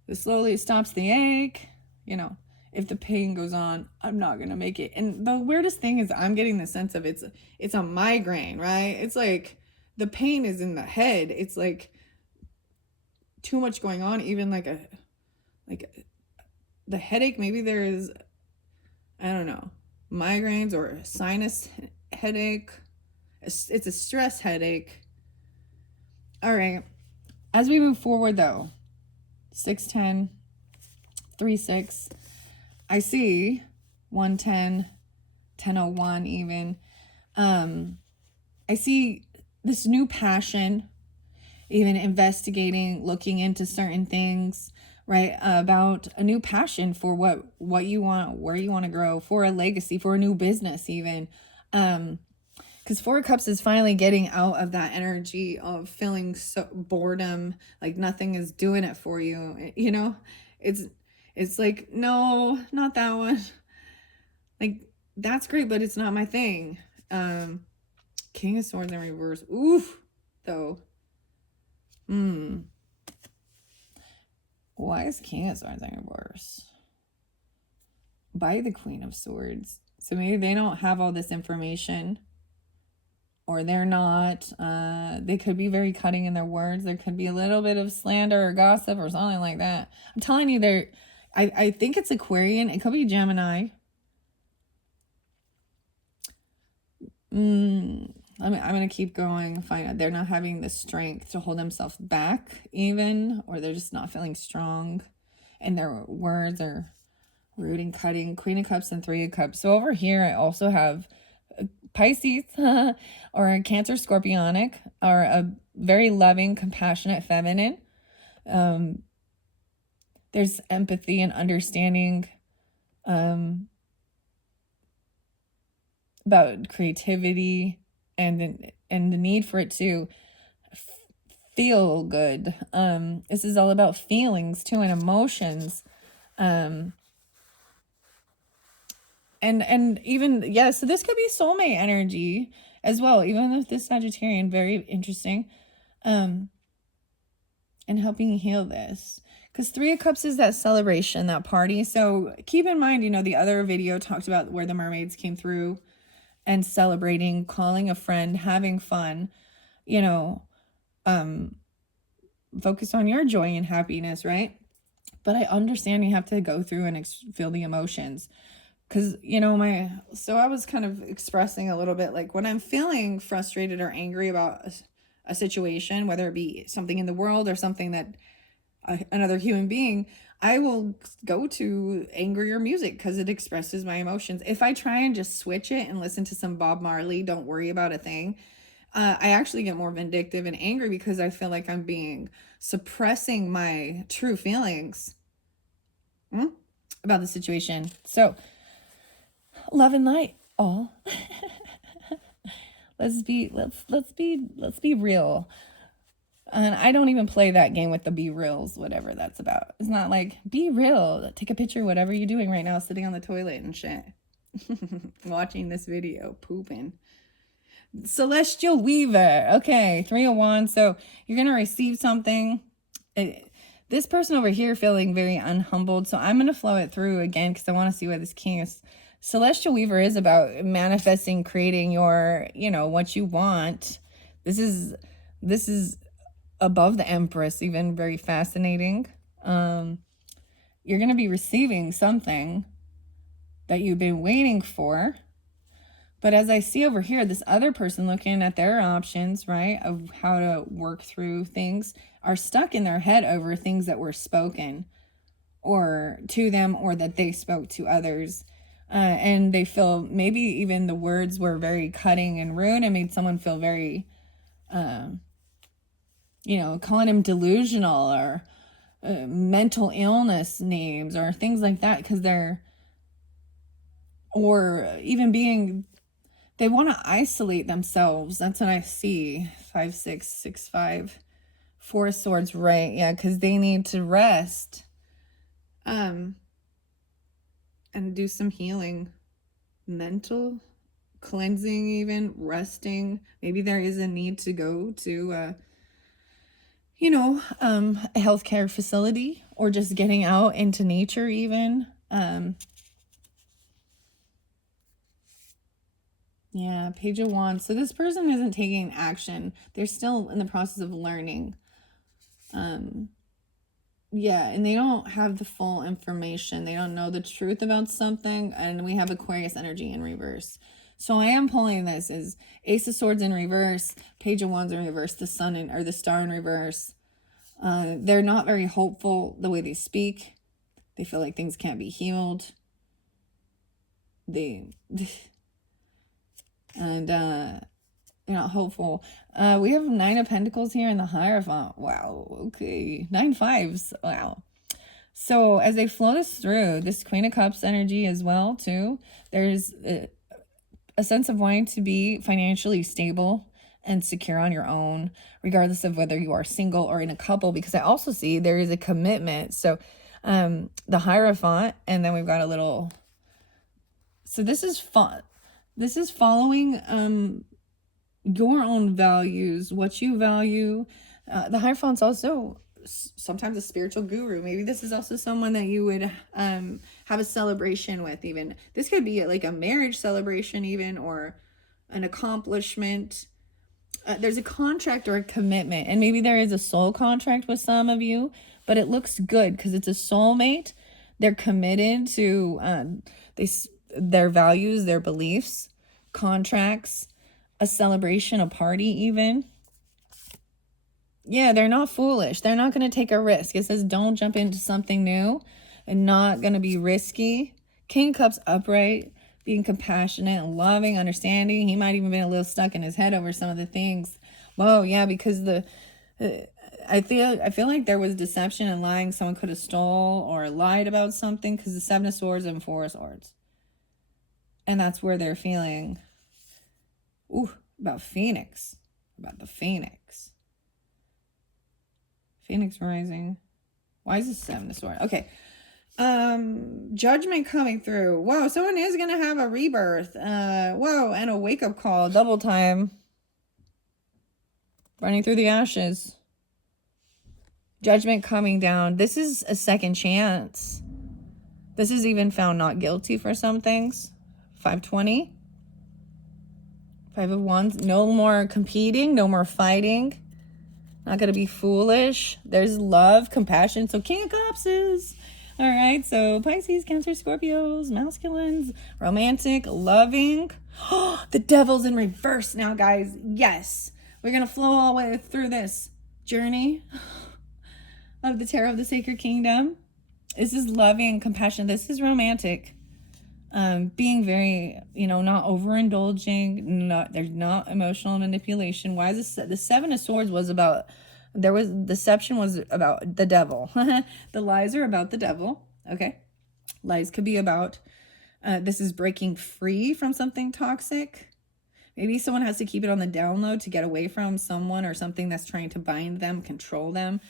It slowly stops the ache. you know, if the pain goes on, I'm not going to make it. And the weirdest thing is I'm getting the sense of it's a migraine, right? It's like the pain is in the head. It's like too much going on, even like the headache. Maybe there is, I don't know, migraines or a sinus headache. It's a stress headache. All right. As we move forward though, 610, 36, I see 110, 1001 even. I see this new passion, even investigating, looking into certain things, right? About a new passion for what you want, where you want to grow, for a legacy, for a new business even. Because Four of Cups is finally getting out of that energy of feeling so boredom, like nothing is doing it for you. You know, it's like, no, not that one. Like, that's great, but it's not my thing. King of Swords in reverse. Oof, though. Why is King of Swords in reverse? By the Queen of Swords. So maybe they don't have all this information. Or they're not. They could be very cutting in their words. There could be a little bit of slander or gossip or something like that. I'm telling you, I think it's Aquarian. It could be Gemini. I'm going to keep going and find out. They're not having the strength to hold themselves back even, or they're just not feeling strong. And their words are rude and cutting. Queen of Cups and Three of Cups. So over here, I also have Pisces or a Cancer Scorpionic, or a very loving, compassionate feminine. There's empathy and understanding about creativity and the need for it to feel good. This is all about feelings too, and emotions. And even, yeah, so this could be soulmate energy as well, even with this Sagittarian, very interesting. And helping heal this. Because Three of Cups is that celebration, that party. So keep in mind, the other video talked about where the mermaids came through and celebrating, calling a friend, having fun, focus on your joy and happiness, right? But I understand you have to go through and feel the emotions. Because, so I was kind of expressing a little bit, like when I'm feeling frustrated or angry about a situation, whether it be something in the world or something that another human being, I will go to angrier music because it expresses my emotions. If I try and just switch it and listen to some Bob Marley, Don't Worry About a Thing, I actually get more vindictive and angry because I feel like I'm suppressing my true feelings about the situation. So, love and light, all. let's be real. And I don't even play that game with the be reals, whatever that's about. It's not like, be real, take a picture, whatever you're doing right now, sitting on the toilet and shit. Watching this video, pooping. Celestial Weaver. Okay, 3 of Wands. So you're going to receive something. This person over here feeling very unhumbled. So I'm going to flow it through again because I want to see what this king is. Celestial Weaver is about manifesting, creating your, what you want. This is above the Empress, even very fascinating. You're going to be receiving something that you've been waiting for. But as I see over here, this other person looking at their options, right, of how to work through things, are stuck in their head over things that were spoken or to them, or that they spoke to others. And they feel maybe even the words were very cutting and rude and made someone feel very, calling him delusional or mental illness names or things like that, because or even they want to isolate themselves. That's what I see. 5, 6, 6, 5, 4 of Swords, right? Yeah, because they need to rest. And do some healing, mental cleansing, even resting. Maybe there is a need to go to a healthcare facility or just getting out into nature even. Yeah, Page of Wands. So this person isn't taking action. They're still in the process of learning. Yeah, and they don't have the full information. They don't know the truth about something. And we have Aquarius energy in reverse. So I am pulling this as Ace of Swords in reverse, Page of Wands in reverse, the Sun in, or the Star in reverse. They're not very hopeful the way they speak. They feel like things can't be healed. And they're not hopeful. We have 9 of Pentacles here in the Hierophant. Wow, okay. 9 fives. Wow. So as they flow this through, this Queen of Cups energy as well, too, there's a sense of wanting to be financially stable and secure on your own, regardless of whether you are single or in a couple, because I also see there is a commitment. So the Hierophant, and then we've got a little... So this is fun. This is following your own values, what you value. The Hierophant's also sometimes a spiritual guru. Maybe this is also someone that you would have a celebration with even. This could be like a marriage celebration even, or an accomplishment. There's a contract or a commitment, and maybe there is a soul contract with some of you, but it looks good because it's a soulmate. They're committed to their values, their beliefs, contracts, a celebration, a party even. Yeah, they're not foolish. They're not going to take a risk. It says don't jump into something new and not going to be risky. King of Cups upright, being compassionate, loving, understanding. He might even been a little stuck in his head over some of the things. Whoa, yeah, because I feel like there was deception and lying. Someone could have stole or lied about something, because the 7 of Swords and 4 of Swords. And that's where they're feeling, about Phoenix. About the Phoenix. Phoenix rising. Why is this 7 of Swords? Okay. Judgment coming through. Whoa, someone is going to have a rebirth. Whoa, and a wake-up call. Double time. Running through the ashes. Judgment coming down. This is a second chance. This is even found not guilty for some things. 520. 5 of Wands. No more competing. No more fighting. Not going to be foolish. There's love, compassion. So King of Cups is... All right, so Pisces, Cancer, Scorpios, masculines, romantic, loving. The Devil's in reverse now, guys. Yes. We're going to flow all the way through this journey of the Tarot of the Sacred Kingdom. This is loving, compassion. This is romantic. Being very, not overindulging. There's not emotional manipulation. Why is this? The 7 of Swords was about... Deception was about the devil. The lies are about the devil. Okay. Lies could be about, this is breaking free from something toxic. Maybe someone has to keep it on the down low to get away from someone or something that's trying to bind them, control them.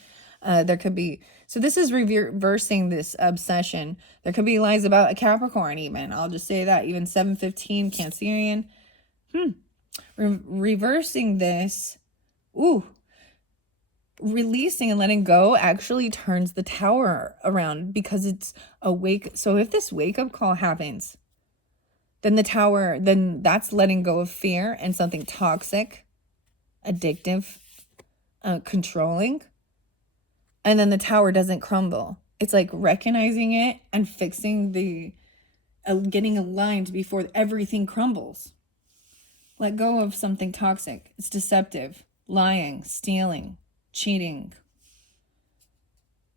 There could be, so this is reversing this obsession. There could be lies about a Capricorn even. I'll just say that. Even 715 Cancerian. Reversing this. Releasing and letting go actually turns the Tower around, because it's a wake. So if this wake-up call happens, then the Tower, then that's letting go of fear and something toxic, addictive, controlling. And then the Tower doesn't crumble. It's like recognizing it and fixing getting aligned before everything crumbles. Let go of something toxic. It's deceptive, lying, stealing, cheating.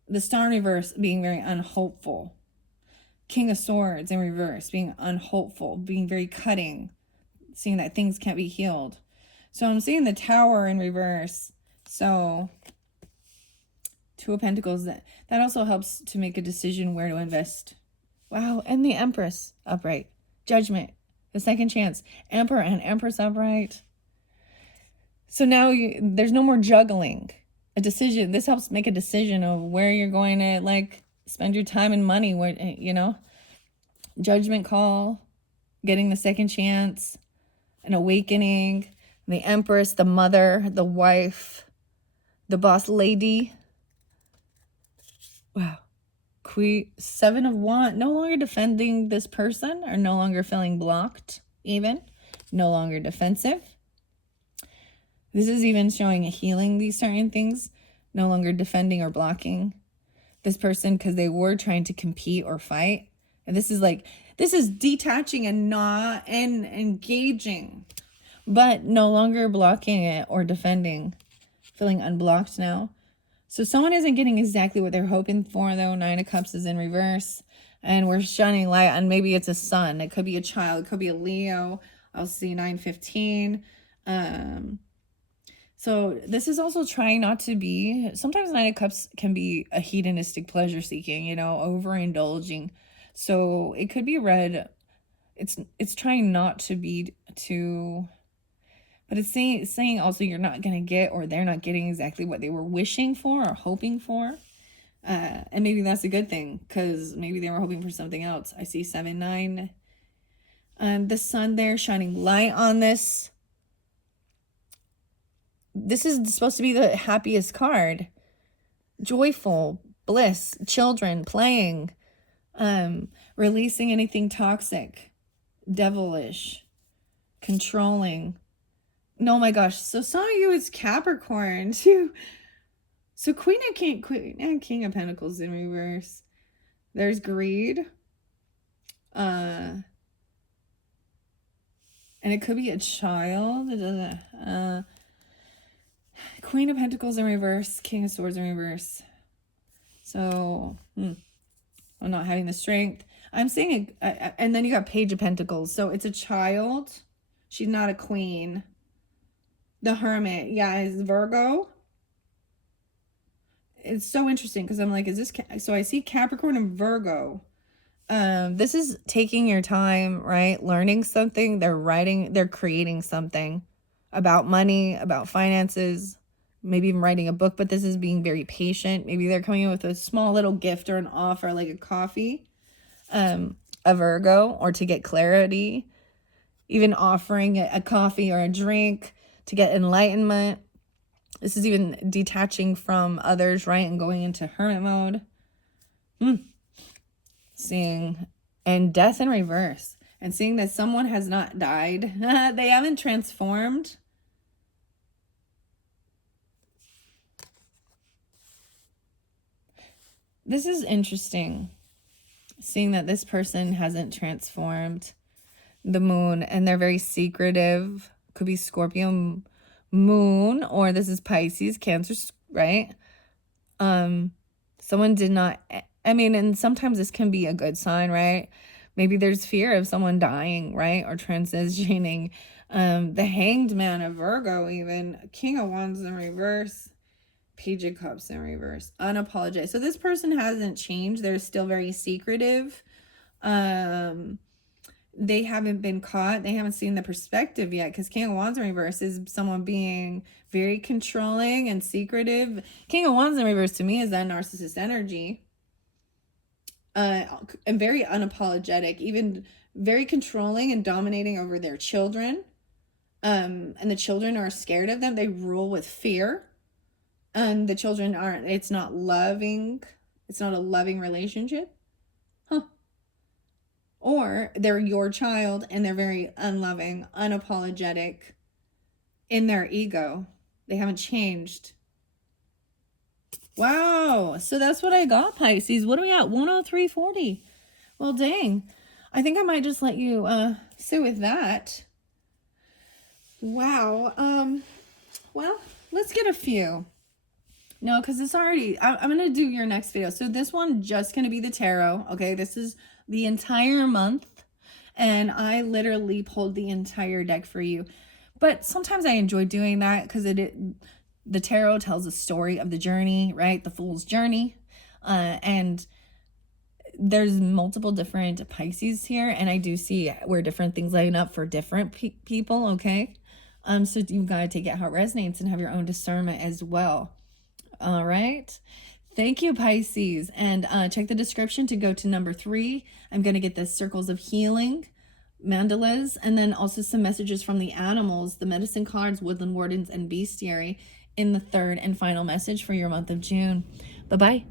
The Star in reverse, being very unhopeful. King of Swords in reverse, being unhopeful, being very cutting, seeing that things can't be healed. So I'm seeing the Tower in reverse. So 2 of Pentacles, that also helps to make a decision where to invest. Wow, and the Empress upright. Judgment, the second chance. Emperor and Empress upright. So now there's no more juggling. A decision. This helps make a decision of where you're going to spend your time and money. Where, judgment call, getting the second chance, an awakening. The Empress, the mother, the wife, the boss lady. Wow. Seven of Wands, no longer defending this person or no longer feeling blocked even, no longer defensive. This is even showing healing these certain things, no longer defending or blocking this person because they were trying to compete or fight. And this is detaching and not and engaging, but no longer blocking it or defending, feeling unblocked now. So someone isn't getting exactly what they're hoping for, though. Nine of Cups is in reverse. And we're shining light on, maybe it's a son. It could be a child. It could be a Leo. I'll see 915. So this is also trying not to be, sometimes Nine of Cups can be a hedonistic pleasure seeking, you know, overindulging. So it could be read, it's trying not to be too, but it's saying also you're not going to get, or they're not getting exactly what they were wishing for or hoping for. And maybe that's a good thing, because maybe they were hoping for something else. I see 7, 9. The sun there shining light on this. This is supposed to be the happiest card. Joyful, bliss, children, playing, releasing anything toxic, devilish, controlling. No, my gosh. So some of you, it's Capricorn too. So Queen and King of Pentacles in reverse. There's greed. And it could be a child. It doesn't. Queen of Pentacles in reverse. King of Swords in reverse. So, I'm not having the strength. I'm saying, and then you got Page of Pentacles. So it's a child. She's not a queen. The Hermit, yeah, is Virgo. It's so interesting because I'm like, is this, so I see Capricorn and Virgo. This is taking your time, right? Learning something. They're creating something about money, about finances, maybe even writing a book, but this is being very patient. Maybe they're coming in with a small little gift or an offer, like a coffee, a Virgo, or to get clarity, even offering a coffee or a drink to get enlightenment. This is even detaching from others, right? And going into hermit mode. Seeing, and death in reverse. And seeing that someone has not died. They haven't transformed. This is interesting. Seeing that this person hasn't transformed. The moon, and they're very secretive. Could be Scorpio moon, or this is Pisces, Cancer, right? Someone did not, I mean, and sometimes this can be a good sign, right? Maybe there's fear of someone dying, right? Or transitioning. The Hanged Man of Virgo, even King of Wands in reverse, Page of Cups in reverse, unapologetic. So this person hasn't changed. They're still very secretive. They haven't been caught. They haven't seen the perspective yet, because King of Wands in reverse is someone being very controlling and secretive. King of Wands in reverse to me is that narcissist energy. And very unapologetic, even very controlling and dominating over their children. And the children are scared of them. They rule with fear. And the children aren't, it's not loving. It's not a loving relationship. Or they're your child and they're very unloving, unapologetic in their ego. They haven't changed. Wow. So that's what I got, Pisces. What are we at? 103.40. Well, dang. I think I might just let you sit with that. Wow. Well, let's get a few. No, because it's already, I'm going to do your next video. So this one just going to be the tarot. Okay, this is the entire month. And I literally pulled the entire deck for you. But sometimes I enjoy doing that because the tarot tells a story of the journey, right? The Fool's Journey. And there's multiple different Pisces here. And I do see where different things line up for different people, okay? So you've got to take it how it resonates and have your own discernment as well. All right. Thank you, Pisces. And check the description to go to number 3. I'm going to get the circles of healing, mandalas, and then also some messages from the animals, the medicine cards, woodland wardens, and bestiary in the third and final message for your month of June. Bye-bye.